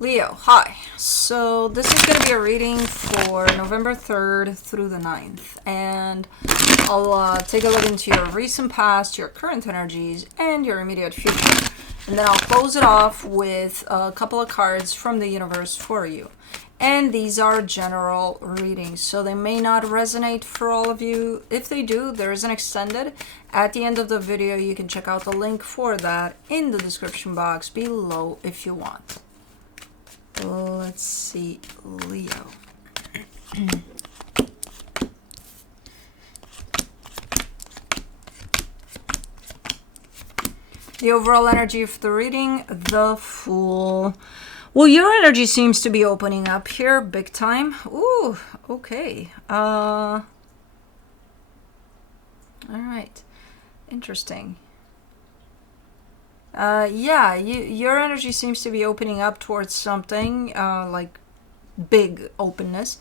Leo, hi. So this is going to be a reading for November 3rd through the 9th. And I'll take a look into your recent past, your current energies, and your immediate future. And then I'll close it off with a couple of cards from the universe for you. And these are general readings, so they may not resonate for all of you. If they do, there is an extended. At the end of the video, you can check out the link for that in the description box below if you want. Let's see, Leo. The overall energy of the reading, the Fool. Well, your energy seems to be opening up here big time. Ooh, okay. All right. Interesting. Yeah, your energy seems to be opening up towards something, like big openness.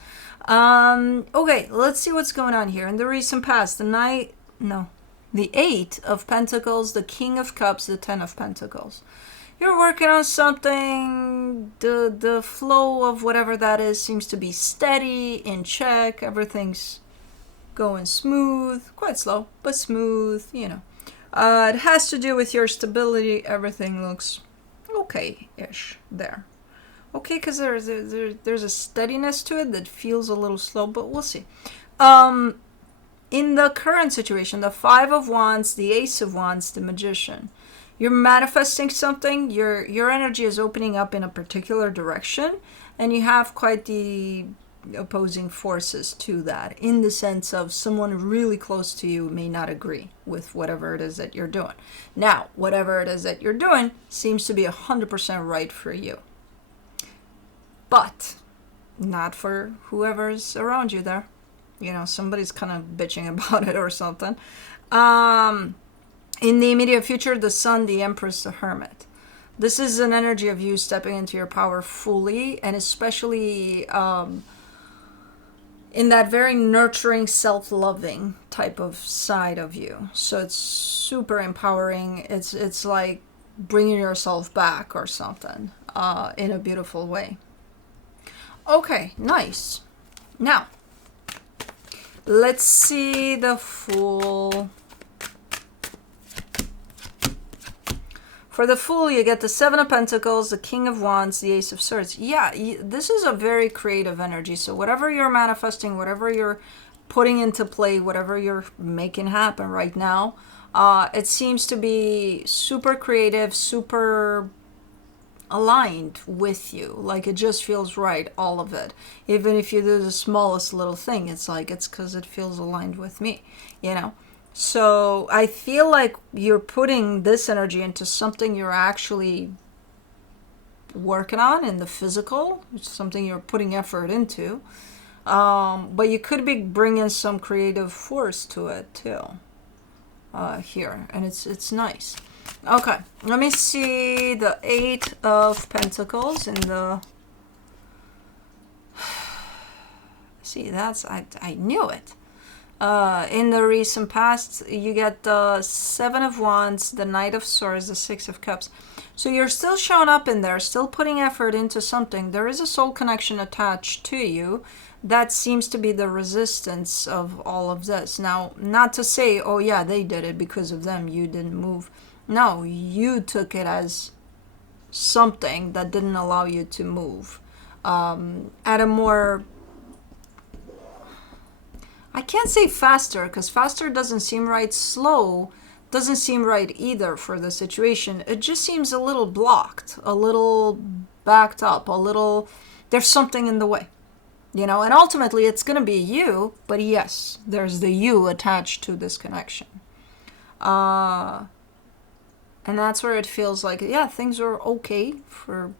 Okay, let's see what's going on here. In the recent past, the Eight of Pentacles, the King of Cups, the Ten of Pentacles. You're working on something, the flow of whatever that is seems to be steady, in check, everything's going smooth, quite slow, but smooth, you know. It has to do with your stability. Everything looks okay-ish there. Okay, because there's a steadiness to it that feels a little slow, but we'll see. In the current situation, the Five of Wands, the Ace of Wands, the Magician, you're manifesting something. Your energy is opening up in a particular direction, and you have quite the opposing forces to that, in the sense of someone really close to you may not agree with whatever it is that you're doing. Now, whatever it is that you're doing seems to be 100% right for you, but not for whoever's around you there. You know, somebody's kind of bitching about it or something. In the immediate future, the Sun, the Empress, the Hermit. This is an energy of you stepping into your power fully, and especially in that very nurturing, self-loving type of side of you. So it's super empowering. It's like bringing yourself back or something, in a beautiful way. Okay, nice. Now, let's see the Fool. For the Fool, you get the Seven of Pentacles, the King of Wands, the Ace of Swords. Yeah, this is a very creative energy. So whatever you're manifesting, whatever you're putting into play, whatever you're making happen right now, it seems to be super creative, super aligned with you. Like, it just feels right, all of it. Even if you do the smallest little thing, it's like, it's because it feels aligned with me, you know? So I feel like you're putting this energy into something you're actually working on in the physical, something you're putting effort into. But you could be bringing some creative force to it too, here, and it's nice. Okay, let me see the Eight of Pentacles in the. See, that's I knew it. In the recent past, you get the Seven of Wands, the Knight of Swords, the Six of Cups. So you're still showing up in there, still putting effort into something. There is a soul connection attached to you. That seems to be the resistance of all of this. Now, not to say, oh yeah, they did it because of them, you didn't move. No, you took it as something that didn't allow you to move. At a more, I can't say faster, because faster doesn't seem right. Slow doesn't seem right either for the situation. It just seems a little blocked, a little backed up, a little, there's something in the way, you know, and ultimately it's going to be you, but yes, there's the you attached to this connection. And that's where it feels like, yeah, things are okay for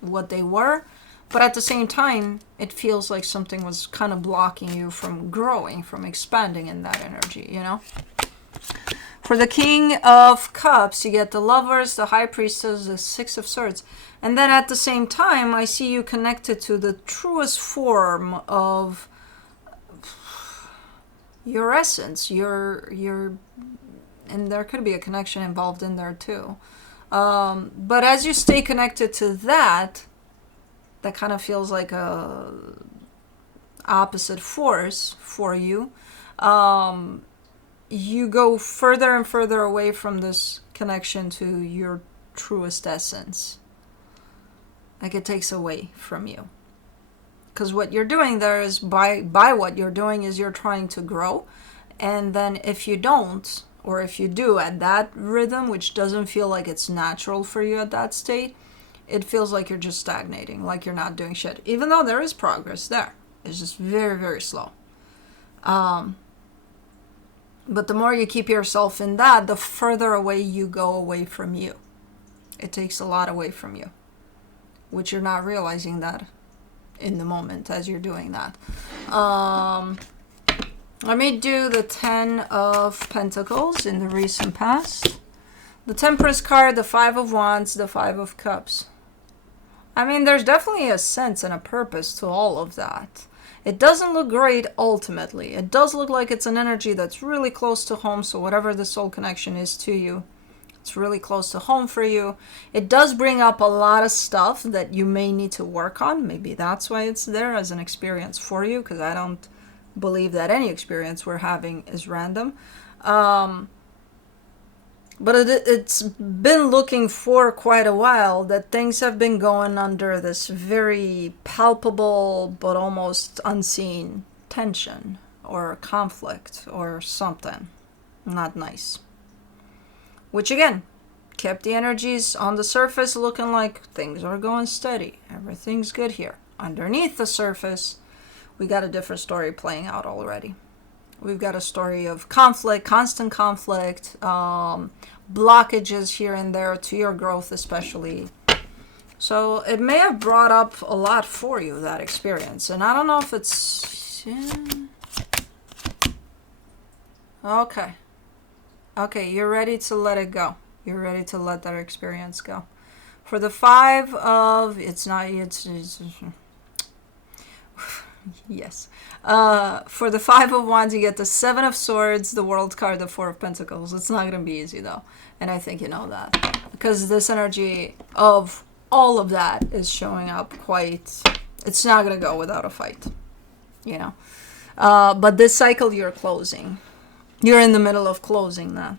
what they were. But at the same time, it feels like something was kind of blocking you from growing, from expanding in that energy, you know? For the King of Cups, you get the Lovers, the High Priestess, the Six of Swords. And then at the same time, I see you connected to the truest form of your essence, your and there could be a connection involved in there too. But as you stay connected to that, that kind of feels like a opposite force for you, you go further and further away from this connection to your truest essence. Like it takes away from you. Because what you're doing there is, by what you're doing is you're trying to grow. And then if you don't, or if you do at that rhythm, which doesn't feel like it's natural for you at that state, it feels like you're just stagnating, like you're not doing shit. Even though there is progress there. It's just very, very slow. But the more you keep yourself in that, the further away you go away from you. It takes a lot away from you, which you're not realizing that in the moment as you're doing that. Let me do the 10 of Pentacles in the recent past. The Temperance card, the 5 of Wands, the 5 of Cups. I mean, there's definitely a sense and a purpose to all of that. It doesn't look great ultimately. It does look like it's an energy that's really close to home. So whatever the soul connection is to you, it's really close to home for you. It does bring up a lot of stuff that you may need to work on. Maybe that's why it's there as an experience for you, because I don't believe that any experience we're having is random. But it's been looking for quite a while that things have been going under this very palpable but almost unseen tension or conflict or something not nice. Which again, kept the energies on the surface looking like things are going steady. Everything's good here. Underneath the surface, we got a different story playing out already. We've got a story of conflict, constant conflict, blockages here and there to your growth especially. So it may have brought up a lot for you, that experience. And I don't know if it's... Okay. Okay, you're ready to let it go. You're ready to let that experience go. For the 5 of... It's not... It's yes. For the 5 of Wands, you get the 7 of Swords, the World card, the 4 of Pentacles. It's not going to be easy, though. And I think you know that. Because this energy of all of that is showing up quite... It's not going to go without a fight. You know. But this cycle you're closing. You're in the middle of closing that.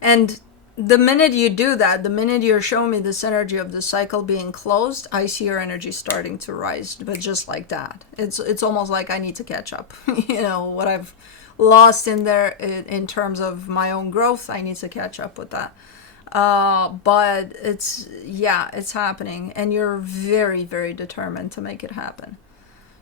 And the minute you do that, the minute you're showing me this energy of the cycle being closed, I see your energy starting to rise, but just like that. It's almost like I need to catch up. You know, what I've lost in there in terms of my own growth, I need to catch up with that. But it's happening, and you're very, very determined to make it happen.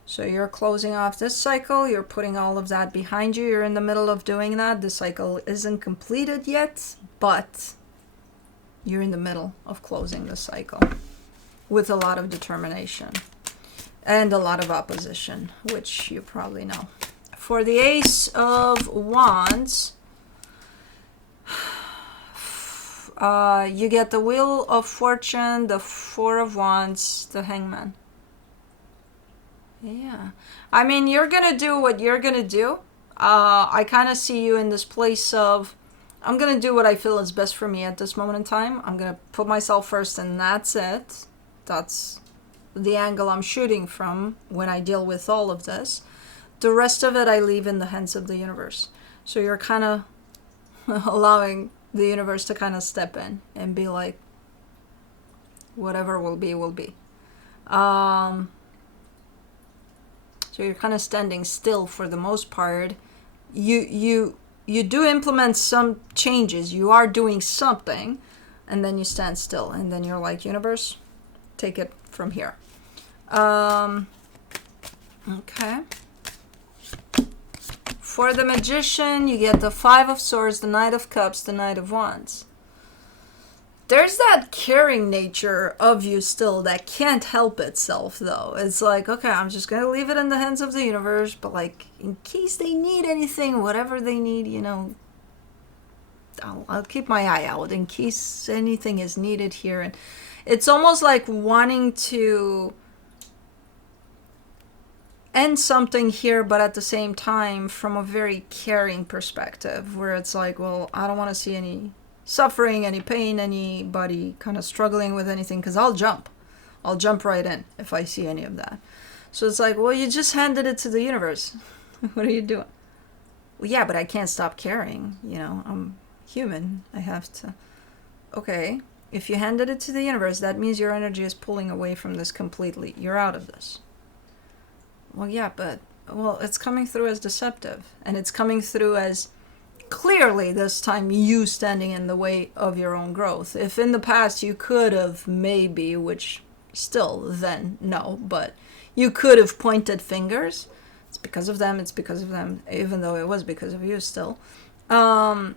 So you're closing off this cycle, you're putting all of that behind you, you're in the middle of doing that. The cycle isn't completed yet, but you're in the middle of closing the cycle with a lot of determination and a lot of opposition, which you probably know. For the Ace of Wands, you get the Wheel of Fortune, the 4 of Wands, the Hangman. Yeah. I mean, you're going to do what you're going to do. I kind of see you in this place of, I'm going to do what I feel is best for me at this moment in time. I'm going to put myself first, and that's it. That's the angle I'm shooting from when I deal with all of this. The rest of it I leave in the hands of the universe. So you're kind of allowing the universe to kind of step in and be like, whatever will be, will be. So you're kind of standing still for the most part. You do implement some changes. You are doing something, and then you stand still, and then you're like, universe, take it from here. Okay. For the Magician, you get the 5 of Swords, the Knight of Cups, the Knight of Wands. There's that caring nature of you still that can't help itself, though. It's like, okay, I'm just going to leave it in the hands of the universe, but like, in case they need anything, whatever they need, you know, I'll keep my eye out in case anything is needed here. And it's almost like wanting to end something here, but at the same time, from a very caring perspective, where it's like, well, I don't want to see any suffering, any pain, anybody kind of struggling with anything, because I'll jump. I'll jump right in if I see any of that. So it's like, well, you just handed it to the universe. What are you doing? Well, yeah, but I can't stop caring. You know, I'm human. I have to. Okay, if you handed it to the universe, that means your energy is pulling away from this completely. You're out of this. Well, yeah, but, well, it's coming through as deceptive. And it's coming through as clearly this time you standing in the way of your own growth. If in the past you could have maybe, which still then no, but you could have pointed fingers, it's because of them, even though it was because of you still. Right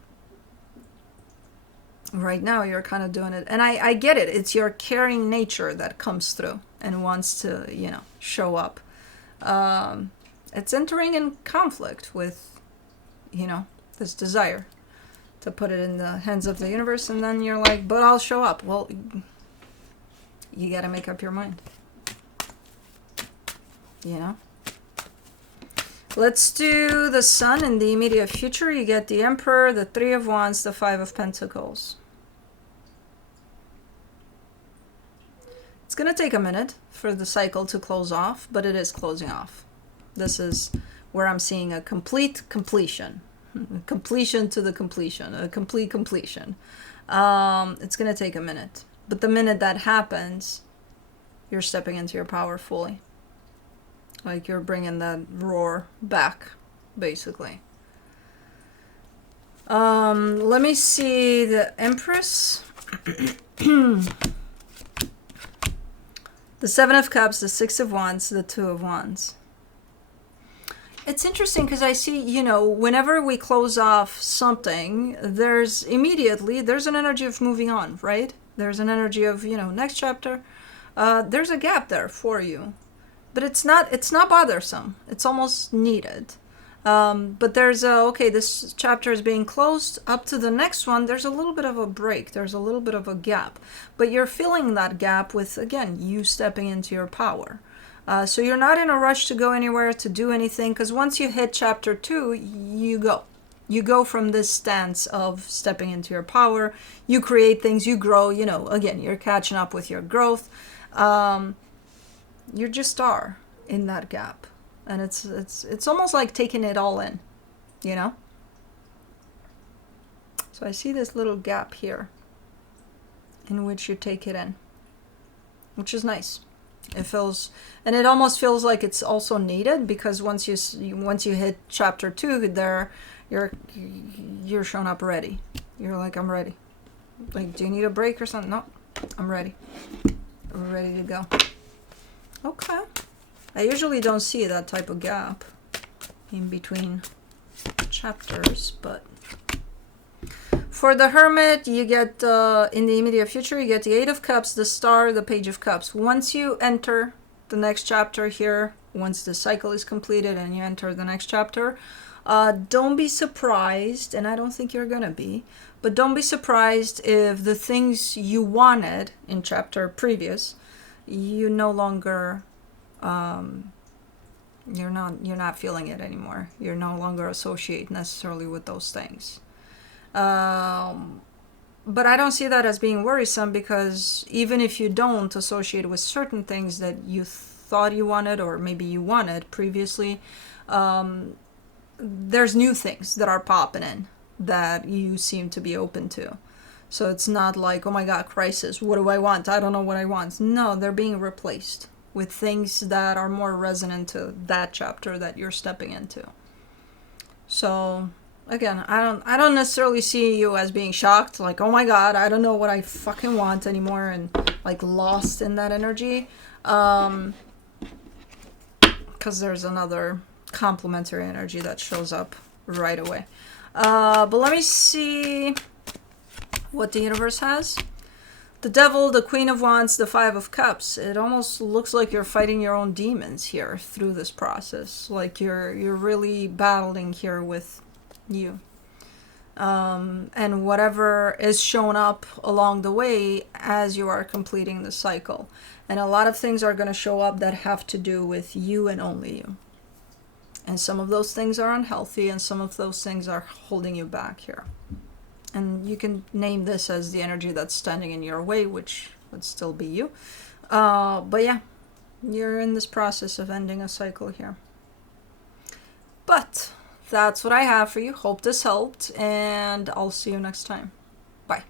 now you're kind of doing it, and I get it. It's your caring nature that comes through and wants to, you know, show up. It's entering in conflict with, you know, this desire to put it in the hands of the universe, and then you're like, but I'll show up. Well, you gotta make up your mind, you know. Let's do the Sun in the immediate future. You get the Emperor, the Three of Wands, the Five of Pentacles. It's gonna take a minute for the cycle to close off, but it is closing off. This is where I'm seeing a complete completion. Completion to the completion, a complete completion. It's gonna take a minute, but the minute that happens, you're stepping into your power fully. Like you're bringing that roar back, basically. Let me see the Empress. The Seven of Cups, the Six of Wands, the Two of Wands. It's interesting because I see, you know, whenever we close off something, there's an energy of moving on, right? There's an energy of, you know, next chapter. There's a gap there for you, but it's not bothersome. It's almost needed. But there's okay, this chapter is being closed. Up to the next one, there's a little bit of a break. There's a little bit of a gap. But you're filling that gap with, again, you stepping into your power. So you're not in a rush to go anywhere, to do anything, because once you hit chapter 2, you go. You go from this stance of stepping into your power. You create things, you grow, you know, again, you're catching up with your growth. You just are in that gap. And it's almost like taking it all in, you know? So I see this little gap here in which you take it in, which is nice. It feels, and it almost feels like it's also needed, because once you hit chapter 2, there you're shown up ready. You're like, I'm ready. Like, do you need a break or something? No, I'm ready. I'm ready to go. Okay. I usually don't see that type of gap in between chapters, but for the Hermit, you get, in the immediate future, you get the Eight of Cups, the Star, the Page of Cups. Once you enter the next chapter here, once the cycle is completed and you enter the next chapter, don't be surprised, and I don't think you're gonna be, but don't be surprised if the things you wanted in chapter previous, you no longer, you're not feeling it anymore. You're no longer associated necessarily with those things. But I don't see that as being worrisome, because even if you don't associate with certain things that you thought you wanted, or maybe you wanted previously, there's new things that are popping in that you seem to be open to. So it's not like, oh my God, crisis, what do I want? I don't know what I want. No, they're being replaced with things that are more resonant to that chapter that you're stepping into. So again, I don't necessarily see you as being shocked, like, oh my God, I don't know what I fucking want anymore, and like lost in that energy. Because there's another complementary energy that shows up right away. But let me see what the universe has. The Devil, the Queen of Wands, the Five of Cups. It almost looks like you're fighting your own demons here through this process. Like you're really battling here with you. And whatever is shown up along the way as you are completing the cycle. And a lot of things are going to show up that have to do with you and only you. And some of those things are unhealthy, and some of those things are holding you back here. And you can name this as the energy that's standing in your way, which would still be you. But yeah, you're in this process of ending a cycle here. But that's what I have for you. Hope this helped, and I'll see you next time. Bye.